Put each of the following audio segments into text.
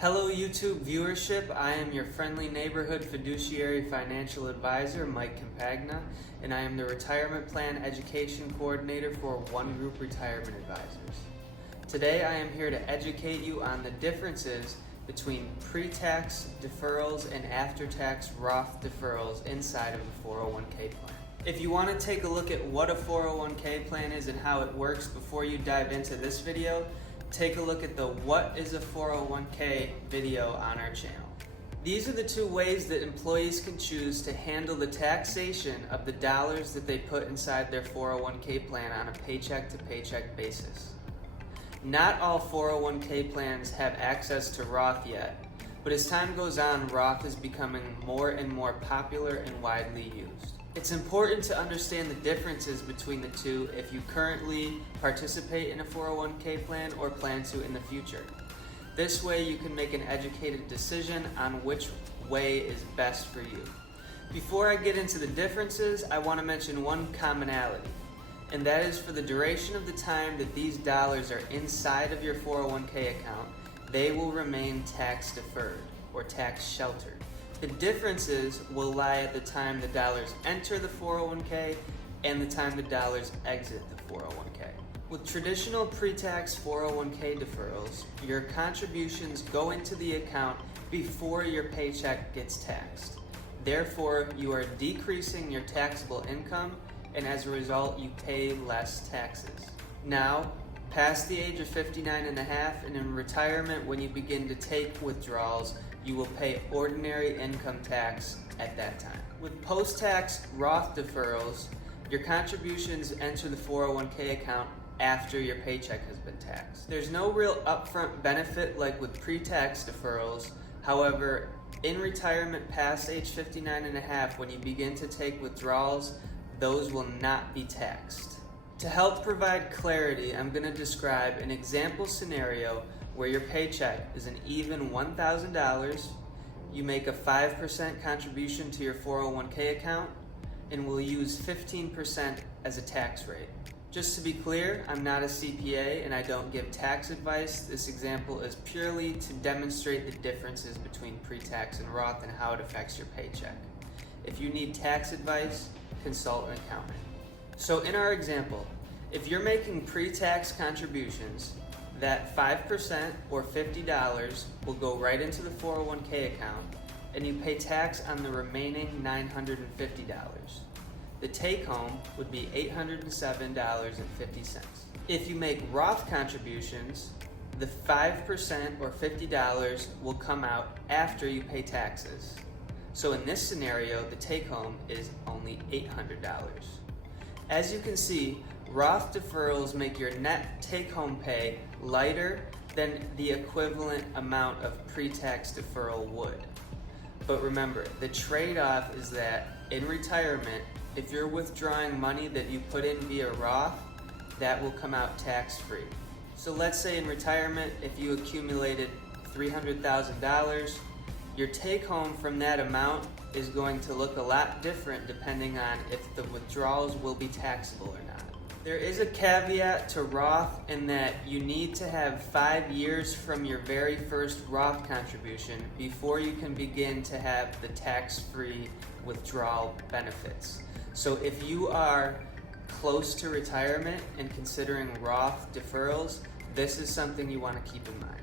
Hello YouTube viewership, I am your friendly neighborhood fiduciary financial advisor, Mike Campagna, and I am the Retirement Plan Education Coordinator for One Group Retirement Advisors. Today I am here to educate you on the differences between pre-tax deferrals and after-tax Roth deferrals inside of a 401k plan. If you want to take a look at what a 401k plan is and how it works before you dive into this video, take a look at the What is a 401k video on our channel. These are the two ways that employees can choose to handle the taxation of the dollars that they put inside their 401k plan on a paycheck to paycheck basis. Not all 401k plans have access to Roth yet, but as time goes on, Roth is becoming more and more popular and widely used. It's important to understand the differences between the two if you currently participate in a 401k plan or plan to in the future. This way you can make an educated decision on which way is best for you. Before I get into the differences, I want to mention one commonality, and that is for the duration of the time that these dollars are inside of your 401k account, they will remain tax deferred or tax sheltered. The differences will lie at the time the dollars enter the 401k and the time the dollars exit the 401k. With traditional pre-tax 401k deferrals, your contributions go into the account before your paycheck gets taxed. Therefore, you are decreasing your taxable income, and as a result, you pay less taxes. Now, past the age of 59 and a half and in retirement, when you begin to take withdrawals, you will pay ordinary income tax at that time. With post-tax Roth deferrals, your contributions enter the 401k account after your paycheck has been taxed. There's no real upfront benefit like with pre-tax deferrals. However, in retirement past age 59 and a half, when you begin to take withdrawals, those will not be taxed. To help provide clarity, I'm going to describe an example scenario where your paycheck is an even $1,000, you make a 5% contribution to your 401k account, and will use 15% as a tax rate. Just to be clear, I'm not a CPA and I don't give tax advice. This example is purely to demonstrate the differences between pre-tax and Roth and how it affects your paycheck. If you need tax advice, consult an accountant. So in our example, if you're making pre-tax contributions, that 5% or $50 will go right into the 401k account, and you pay tax on the remaining $950. The take home would be $807.50. If you make Roth contributions, the 5% or $50 will come out after you pay taxes. So in this scenario, the take home is only $800. As you can see, Roth deferrals make your net take-home pay lighter than the equivalent amount of pre-tax deferral would. But remember, the trade-off is that in retirement, if you're withdrawing money that you put in via Roth, that will come out tax-free. So let's say in retirement, if you accumulated $300,000, your take-home from that amount is going to look a lot different depending on if the withdrawals will be taxable or not. There is a caveat to Roth in that you need to have 5 years from your very first Roth contribution before you can begin to have the tax-free withdrawal benefits. So if you are close to retirement and considering Roth deferrals, this is something you want to keep in mind.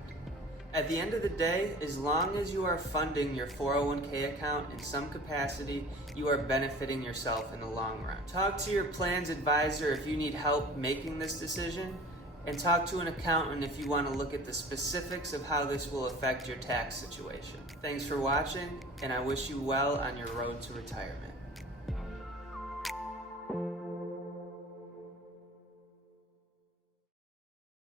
At the end of the day, as long as you are funding your 401k account in some capacity, you are benefiting yourself in the long run. Talk to your plan's advisor if you need help making this decision, and talk to an accountant if you want to look at the specifics of how this will affect your tax situation. Thanks for watching, and I wish you well on your road to retirement.